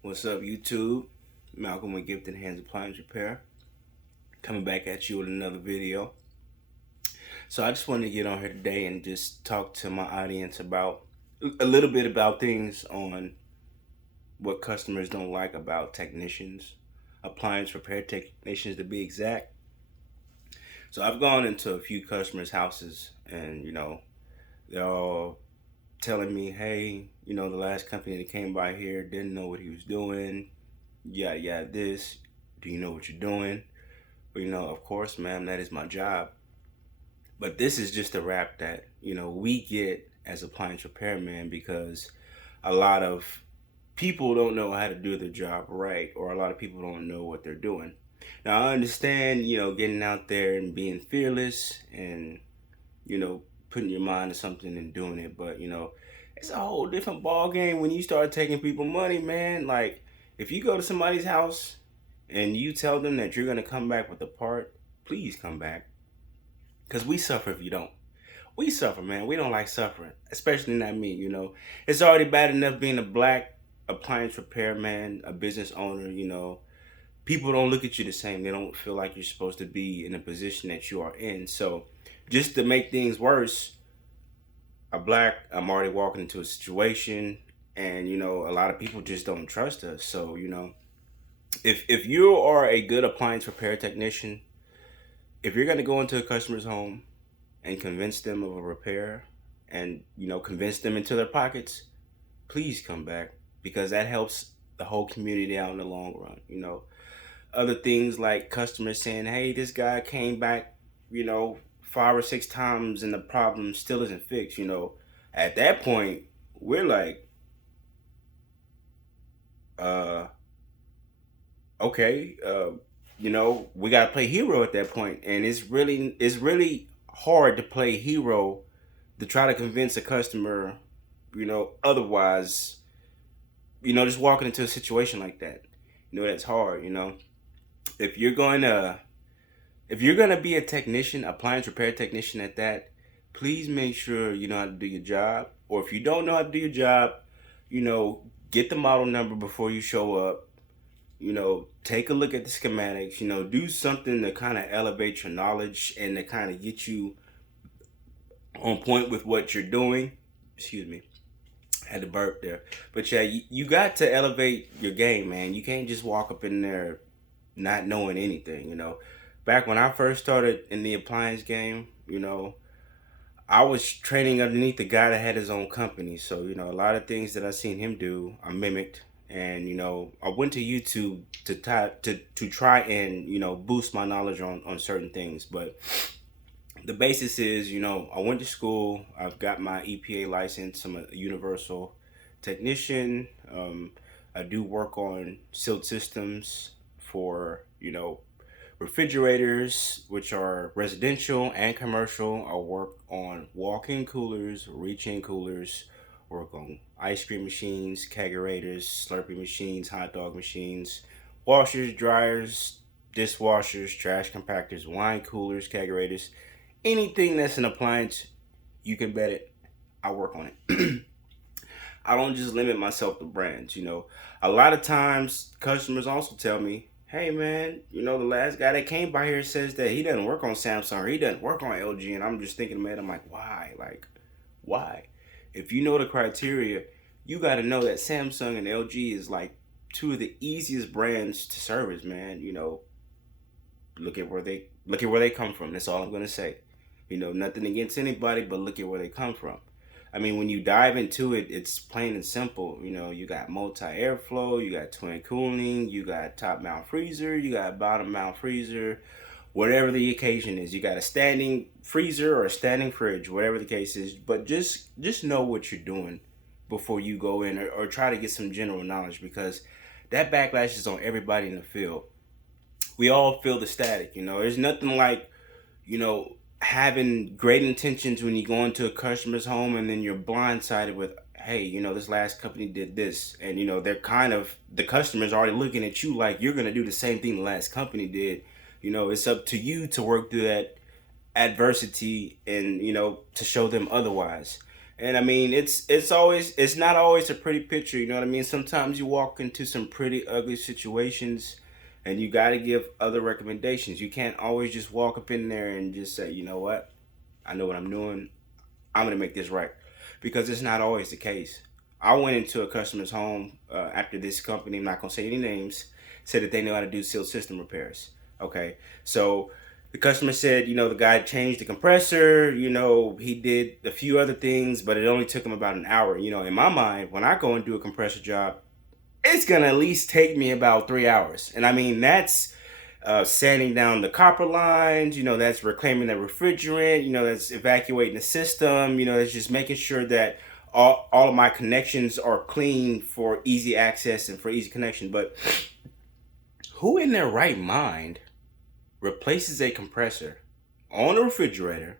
What's up, YouTube? Malcolm with Gifted Hands Appliance Repair. Coming back at you with another video. So I just wanted to get on here today and just talk to my audience about a little bit about things on what customers don't like about technicians, appliance repair technicians to be exact. So I've gone into a few customers' houses and they're all telling me, hey, the last company that came by here didn't know what he was doing. Yeah, this. Do you know what you're doing? But of course, ma'am, that is my job. But this is just a rap that, we get as appliance repairmen because a lot of people don't know how to do their job right, or a lot of people don't know what they're doing. Now, I understand, getting out there and being fearless and, putting your mind to something and doing it. But, it's a whole different ball game when you start taking people money, man. Like, if you go to somebody's house and you tell them that you're going to come back with a part, please come back. Because we suffer if you don't. We suffer, man. We don't like suffering, especially not me. It's already bad enough being a black appliance repairman, a business owner. People don't look at you the same. They don't feel like you're supposed to be in a position that you are in. So just to make things worse, I'm already walking into a situation and a lot of people just don't trust us. So, if you are a good appliance repair technician, if you're going to go into a customer's home and convince them of a repair and convince them into their pockets, please come back, because that helps the whole community out in the long run. Other things like customers saying, hey, this guy came back 5 or 6 times and the problem still isn't fixed. At that point we're like, uh okay, we gotta play hero at that point. And it's really hard to play hero to try to convince a customer, otherwise, just walking into a situation like that. That's hard. If you're going to if you're gonna be a technician, appliance repair technician at that, please make sure you know how to do your job. Or if you don't know how to do your job, you know, get the model number before you show up. Take a look at the schematics. Do something to kind of elevate your knowledge and to kind of get you on point with what you're doing. Excuse me, I had to burp there. But yeah, you got to elevate your game, man. You can't just walk up in there not knowing anything. Back when I first started in the appliance game, I was training underneath the guy that had his own company. So, a lot of things that I seen him do, I mimicked. And, I went to YouTube to try and, boost my knowledge on certain things. But the basis is, I went to school, I've got my EPA license, I'm a universal technician. I do work on sealed systems for, refrigerators, which are residential and commercial. I work on walk-in coolers, reach-in coolers, work on ice cream machines, kegerators, slurpee machines, hot dog machines, washers, dryers, dishwashers, trash compactors, wine coolers, kegerators, anything that's an appliance, you can bet it, I work on it. I don't just limit myself to brands. A lot of times customers also tell me, hey man, the last guy that came by here says that he doesn't work on Samsung or he doesn't work on LG. And I'm just thinking, man, I'm like, why? Like, why? If you know the criteria, you got to know that Samsung and LG is like two of the easiest brands to service, man. Look at where they come from. That's all I'm gonna say. Nothing against anybody, but look at where they come from. I mean, when you dive into it, it's plain and simple. You got multi airflow, you got twin cooling, you got top mount freezer, you got bottom mount freezer, whatever the occasion is. You got a standing freezer or a standing fridge, whatever the case is. But just know what you're doing before you go in, or try to get some general knowledge, because that backlash is on everybody in the field. We all feel the static. There's nothing like, having great intentions when you go into a customer's home and then you're blindsided with, hey, this last company did this. And, they're the customer's already looking at you like you're going to do the same thing the last company did. It's up to you to work through that adversity and, to show them otherwise. And I mean, it's not always a pretty picture. You know what I mean? Sometimes you walk into some pretty ugly situations, and you got to give other recommendations. You can't always just walk up in there and just say, you know what, I know what I'm doing. I'm gonna make this right, because it's not always the case. I went into a customer's home after this company, I'm not gonna say any names, said that they know how to do seal system repairs. Okay, so the customer said, the guy changed the compressor, he did a few other things, but it only took him about an hour. In my mind, when I go and do a compressor job, it's gonna at least take me about 3 hours. And I mean, that's sanding down the copper lines, that's reclaiming the refrigerant, that's evacuating the system, that's just making sure that all of my connections are clean for easy access and for easy connection. But who in their right mind replaces a compressor on a refrigerator,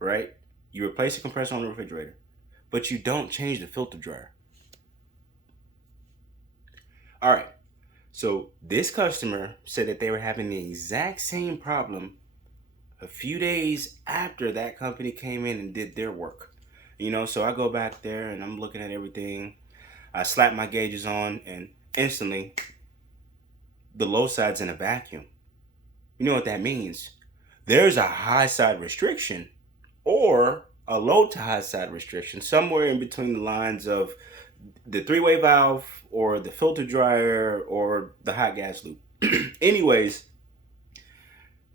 right? You replace a compressor on the refrigerator, but you don't change the filter dryer. All right. So this customer said that they were having the exact same problem a few days after that company came in and did their work. So I go back there and I'm looking at everything. I slap my gauges on and instantly the low side's in a vacuum. You know what that means? There's a high side restriction or a low to high side restriction somewhere in between the lines of the three-way valve or the filter dryer or the hot gas loop. Anyways,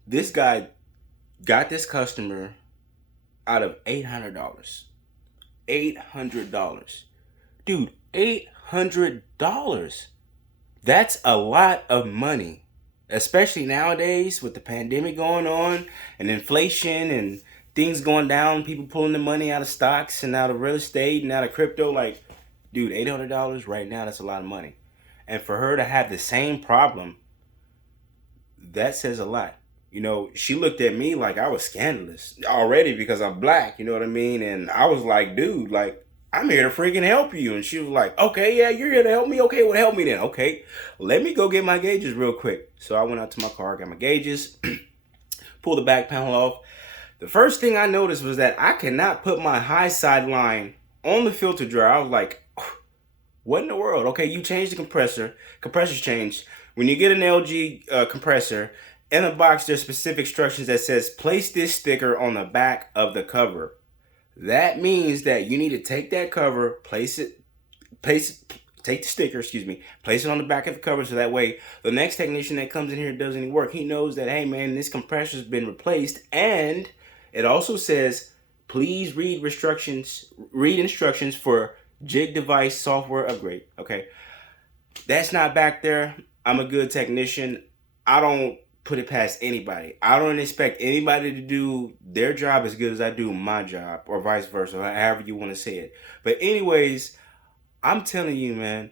this guy got this customer out of $800. $800. Dude, $800. That's a lot of money. Especially nowadays with the pandemic going on and inflation and things going down, people pulling the money out of stocks and out of real estate and out of crypto. Like, dude, $800 right now, that's a lot of money. And for her to have the same problem, that says a lot. She looked at me like I was scandalous already because I'm black, you know what I mean? And I was like, dude, like, I'm here to freaking help you. And she was like, okay, yeah, you're here to help me? Okay, well, help me then. Okay, let me go get my gauges real quick. So I went out to my car, got my gauges, pulled the back panel off. The first thing I noticed was that I cannot put my high side line on the filter dryer. I was like, what in the world? Okay, you changed the compressor. Compressor's changed. When you get an LG compressor, in the box there's specific instructions that says place this sticker on the back of the cover. That means that you need to take that cover, take the sticker, place it on the back of the cover so that way the next technician that comes in here and does any work, he knows that, hey man, this compressor's been replaced. And it also says, please read instructions for jig device software upgrade. Okay, that's not back there. I'm a good technician. I don't put it past anybody. I don't expect anybody to do their job as good as I do my job, or vice versa, however you want to say it. But anyways, I'm telling you, man,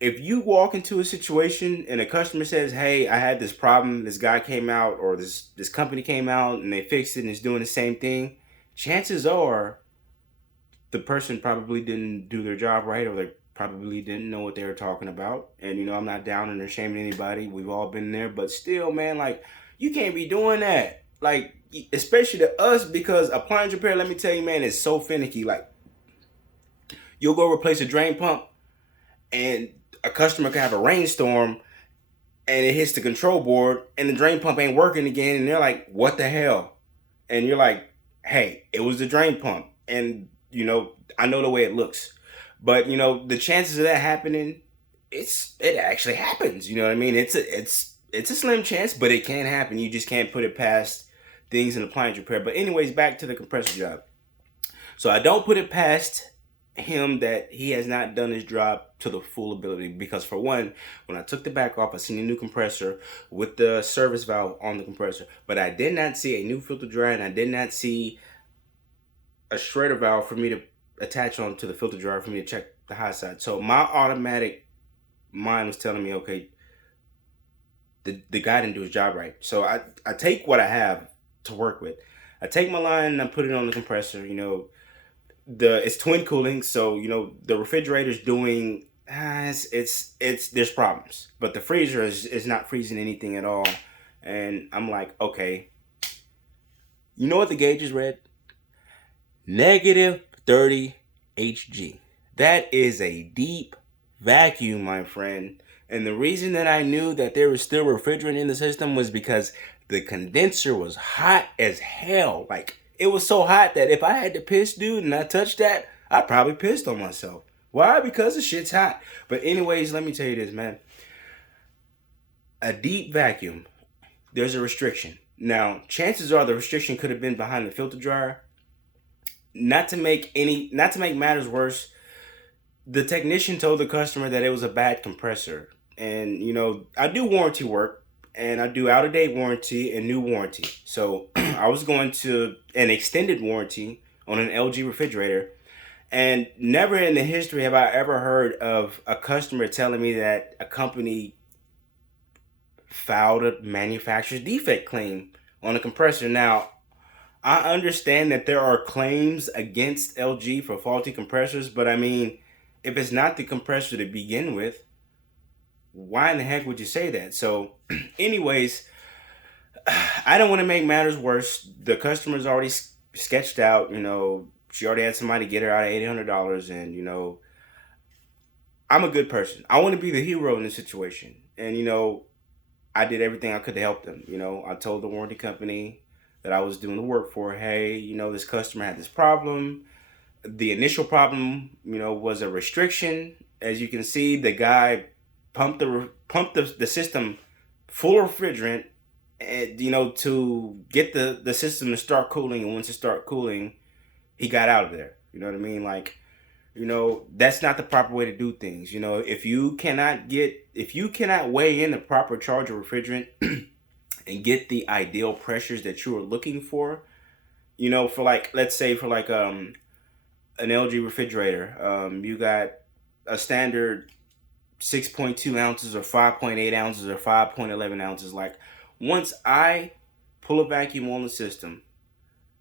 if you walk into a situation and a customer says, hey, I had this problem, this guy came out or this company came out and they fixed it and it's doing the same thing, chances are the person probably didn't do their job right, or they probably didn't know what they were talking about. And I'm not downing or shaming anybody. We've all been there. But still, man, like, you can't be doing that. Like, especially to us, because appliance repair, let me tell you, man, is so finicky. Like, you'll go replace a drain pump and a customer can have a rainstorm and it hits the control board and the drain pump ain't working again. And they're like, what the hell? And you're like, hey, it was the drain pump. And, I know the way it looks. But, the chances of that happening, it actually happens. You know what I mean? It's a slim chance, but it can happen. You just can't put it past things in appliance repair. But anyways, back to the compressor job. So I don't put it past him that he has not done his job to the full ability, because for one, when I took the back off, I seen a new compressor with the service valve on the compressor, but I did not see a new filter dryer, and I did not see a shredder valve for me to attach on to the filter dryer for me to check the high side. So my automatic mind was telling me, okay, the guy didn't do his job right. So I take what I have to work with. I take my line and I put it on the compressor. It's twin cooling, so the refrigerator's doing there's problems, but the freezer is not freezing anything at all. And I'm like, okay, you know what the gauge is read? Negative 30HG. That is a deep vacuum, my friend. And the reason that I knew that there was still refrigerant in the system was because the condenser was hot as hell. Like, it was so hot that if I had to piss, dude, and I touched that, I probably pissed on myself. Why? Because the shit's hot. But anyways, let me tell you this, man. A deep vacuum, there's a restriction. Now, chances are the restriction could have been behind the filter dryer. Not to make matters worse, the technician told the customer that it was a bad compressor. And I do warranty work, and I do out of date warranty and new warranty. So I was going to an extended warranty on an LG refrigerator, and never in the history have I ever heard of a customer telling me that a company filed a manufacturer's defect claim on a compressor. Now, I understand that there are claims against LG for faulty compressors, but I mean, if it's not the compressor to begin with, why in the heck would you say that? So, anyways, I don't want to make matters worse. The customer's already sketched out. She already had somebody get her out of $800, and I'm a good person. I want to be the hero in this situation, and I did everything I could to help them. I told the warranty company that I was doing the work for, hey, this customer had this problem. The initial problem, was a restriction. As you can see, the guy pumped the system full of refrigerant, and to get the system to start cooling. And once it started cooling, he got out of there. You know what I mean? Like, that's not the proper way to do things. If you cannot weigh in the proper charge of refrigerant and get the ideal pressures that you are looking for, for like, let's say for like an LG refrigerator, you got a standard 6.2 ounces or 5.8 ounces or 5.11 ounces. Like, once I pull a vacuum on the system,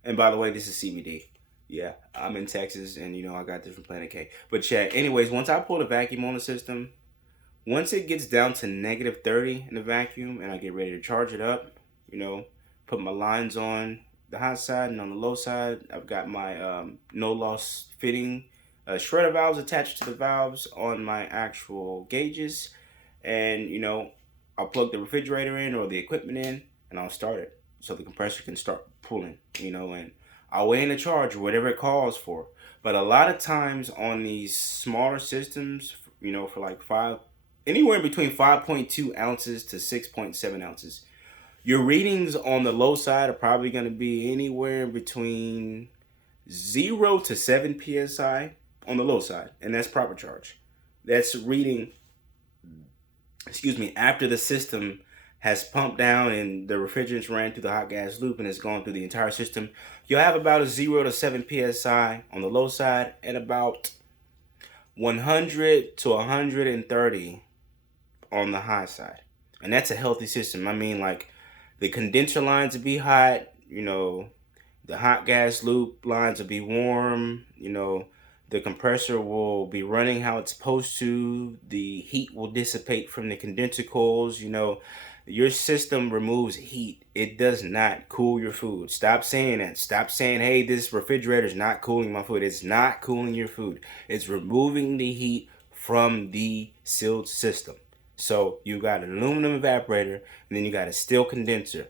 and by the way, this is CBD. Yeah, I'm in Texas, and I got this from Planet K. But check. Anyways, once I pull the vacuum on the system, once it gets down to negative 30 in the vacuum, and I get ready to charge it up, put my lines on the hot side, and on the low side, I've got my no loss fitting shredder valves attached to the valves on my actual gauges, and I'll plug the refrigerator in or the equipment in, and I'll start it so the compressor can start pulling, and I'll weigh in the charge or whatever it calls for. But a lot of times on these smaller systems, for like anywhere between 5.2 ounces to 6.7 ounces, your readings on the low side are probably going to be anywhere between 0 to 7 psi on the low side, and that's proper charge. That's reading, after the system has pumped down and the refrigerants ran through the hot gas loop and it's gone through the entire system. You'll have about a 0 to 7 psi on the low side and about 100 to 130 on the high side. And that's a healthy system. I mean, like, the condenser lines will be hot, the hot gas loop lines will be warm, the compressor will be running how it's supposed to, the heat will dissipate from the condenser coils. Your system removes heat. It does not cool your food. Stop saying that. Stop saying, hey, this refrigerator is not cooling my food. It's not cooling your food. It's removing the heat from the sealed system. So you got an aluminum evaporator, and then you got a steel condenser.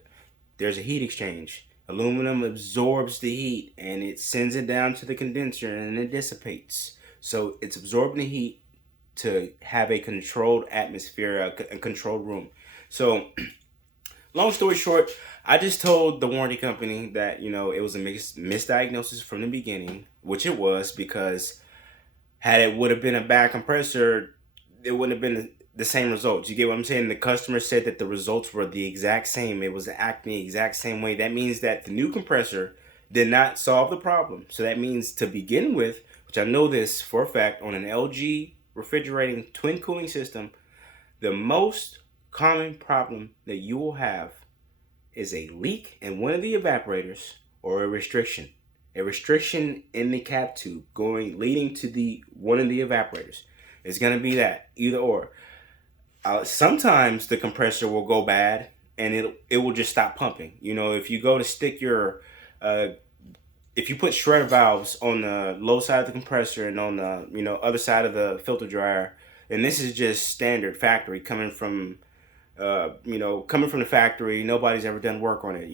There's a heat exchange. Aluminum absorbs the heat, and it sends it down to the condenser, and it dissipates. So it's absorbing the heat to have a controlled atmosphere, a controlled room. So, long story short, I just told the warranty company that, it was a misdiagnosis from the beginning, which it was, because had it would have been a bad compressor, it wouldn't have been the same results. You get what I'm saying? The customer said that the results were the exact same. It was acting the exact same way. That means that the new compressor did not solve the problem. So that means, to begin with, which I know this for a fact, on an LG refrigerating twin cooling system, the most common problem that you will have is a leak in one of the evaporators or a restriction in the cap tube leading to the one of the evaporators. It's going to be that, either or. Sometimes the compressor will go bad and it will just stop pumping. If you go to stick your if you put shredder valves on the low side of the compressor and on the other side of the filter dryer, and this is just standard factory coming from coming from the factory, nobody's ever done work on it.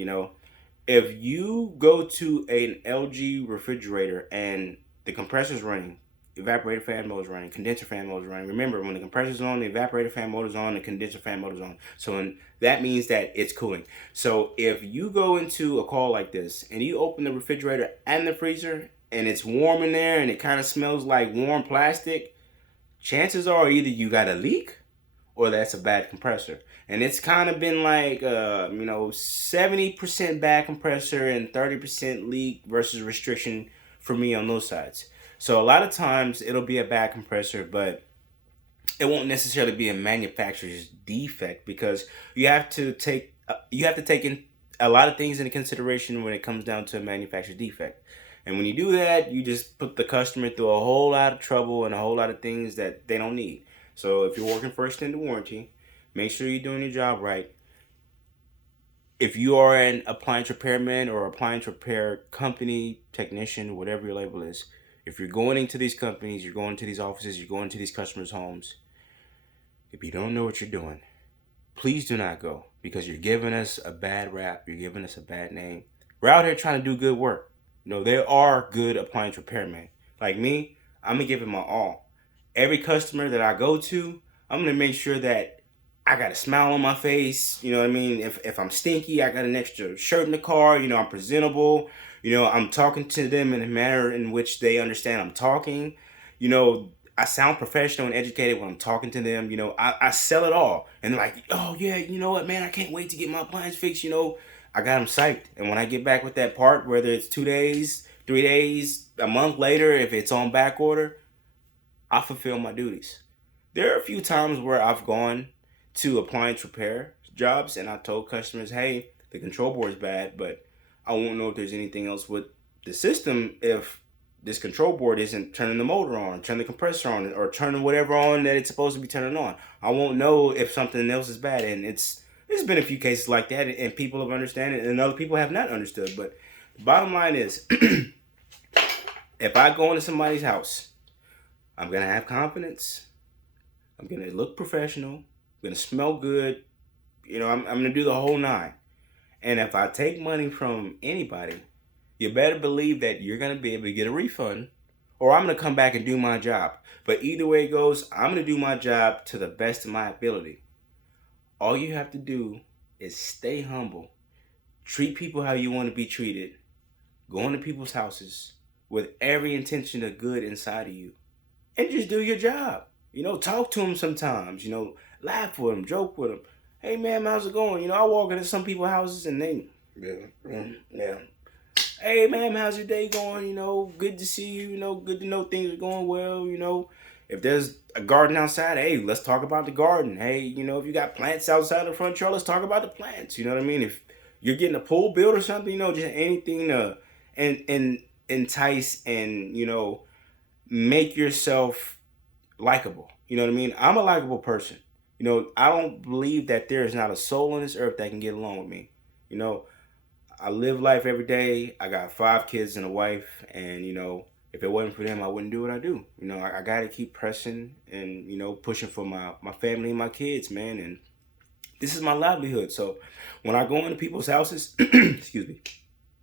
If you go to an LG refrigerator and the compressor's running, evaporator fan mode is running, condenser fan mode is running. Remember, when the compressor's on, the evaporator fan mode is on, the condenser fan mode is on. So that means that it's cooling. So if you go into a call like this and you open the refrigerator and the freezer and it's warm in there and it kind of smells like warm plastic, chances are either you got a leak or that's a bad compressor. And it's kind of been like 70% bad compressor and 30% leak versus restriction for me on those sides. So a lot of times it'll be a bad compressor, but it won't necessarily be a manufacturer's defect, because you have to take in a lot of things into consideration when it comes down to a manufacturer's defect. And when you do that, you just put the customer through a whole lot of trouble and a whole lot of things that they don't need. So if you're working for extended warranty, make sure you're doing your job right. If you are an appliance repairman or appliance repair company technician, whatever your label is, if you're going into these companies, you're going to these offices, you're going to these customers' homes, if you don't know what you're doing, please do not go, because you're giving us a bad rap. You're giving us a bad name. We're out here trying to do good work. There are good appliance repairmen. Like me, I'm going to give it my all. Every customer that I go to, I'm going to make sure that I got a smile on my face. You know what I mean? If I'm stinky, I got an extra shirt in the car. I'm presentable. I'm talking to them in a manner in which they understand I'm talking. I sound professional and educated when I'm talking to them. I sell it all. And they're like, oh yeah, you know what, man, I can't wait to get my appliance fixed. I got them psyched. And when I get back with that part, whether it's 2 days, 3 days, a month later, if it's on back order, I fulfill my duties. There are a few times where I've gone to appliance repair jobs and I told customers, hey, the control board is bad, but I won't know if there's anything else with the system if this control board isn't turning the motor on, turning the compressor on, or turning whatever on that it's supposed to be turning on. I won't know if something else is bad. And there's been a few cases like that, and people have understood it, and other people have not understood. But the bottom line is, if I go into somebody's house, I'm going to have confidence. I'm going to look professional. I'm going to smell good. I'm going to do the whole nine. And if I take money from anybody, you better believe that you're going to be able to get a refund, or I'm going to come back and do my job. But either way it goes, I'm going to do my job to the best of my ability. All you have to do is stay humble. Treat people how you want to be treated. Go into people's houses with every intention of good inside of you. And just do your job. Talk to them sometimes. Laugh with them, joke with them. Hey man, how's it going? I walk into some people's houses and they, yeah. Hey man, how's your day going? Good to see you. Good to know things are going well. If there's a garden outside, hey, let's talk about the garden. Hey, if you got plants outside the front yard, let's talk about the plants. You know what I mean? If you're getting a pool built or something, just anything to and entice and make yourself likable. You know what I mean? I'm a likable person. I don't believe that there is not a soul on this earth that can get along with me. I live life every day. I got 5 kids and a wife, and if it wasn't for them, I wouldn't do what I do. I got to keep pressing and pushing for my family and my kids, man. And this is my livelihood. So when I go into people's houses, excuse me,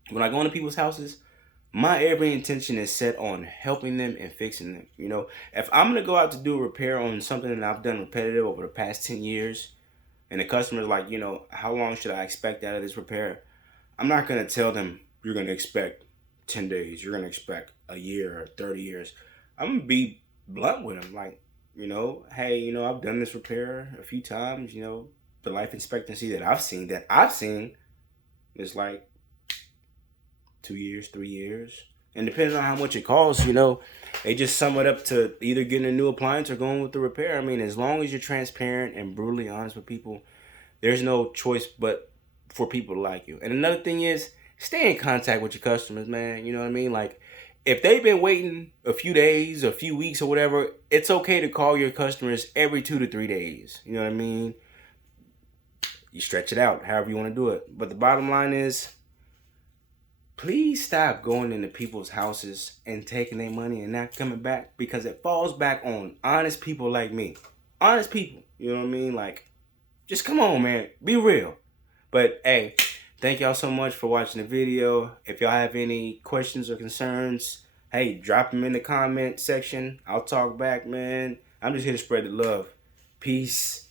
when I go into people's houses, my every intention is set on helping them and fixing them. If I'm going to go out to do a repair on something that I've done repetitive over the past 10 years, and the customer's like, how long should I expect out of this repair? I'm not going to tell them you're going to expect 10 days, you're going to expect a year or 30 years. I'm going to be blunt with them. Like, hey, I've done this repair a few times. The life expectancy that I've seen is like 2 years, 3 years. And depending on how much it costs, they just sum it up to either getting a new appliance or going with the repair. I mean, as long as you're transparent and brutally honest with people, there's no choice but for people to like you. And another thing is, stay in contact with your customers, man. You know what I mean? Like, if they've been waiting a few days, a few weeks or whatever, it's okay to call your customers every 2 to 3 days. You know what I mean? You stretch it out, however you want to do it. But the bottom line is, please stop going into people's houses and taking their money and not coming back, because it falls back on honest people like me. Honest people, you know what I mean? Like, just come on, man. Be real. But hey, thank y'all so much for watching the video. If y'all have any questions or concerns, hey, drop them in the comment section. I'll talk back, man. I'm just here to spread the love. Peace.